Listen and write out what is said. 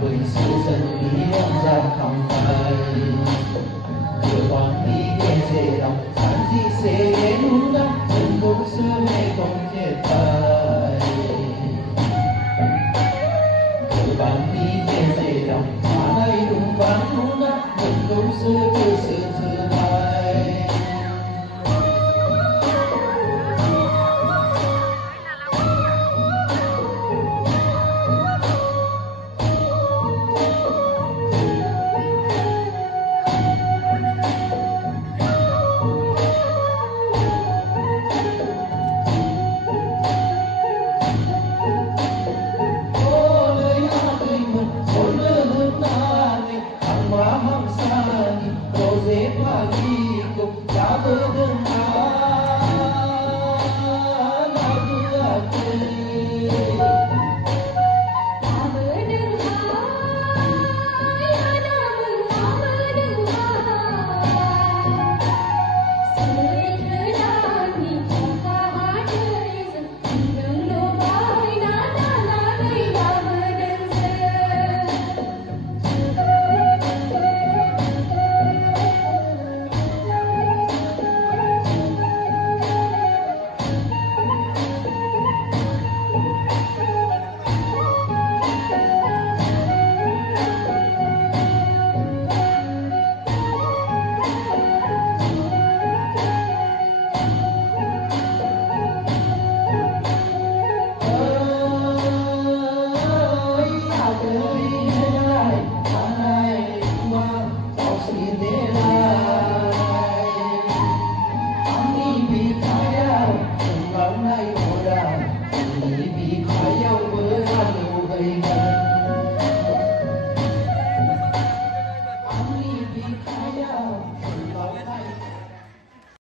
Quỳnh sự dân lý ông gian không tay vừa còn đi kèm dễ lòng sáng gì sẽ đúng lắm đừng cố xưa mẹ không thiệt tay vừa còn đi kèm dễ lòng mà đây đúng vắng đúng lắm đừng cố xưa cứ sự thứ tay Hãy subscribe cho kênh Ghiền Mì Gõ để không bỏ lỡ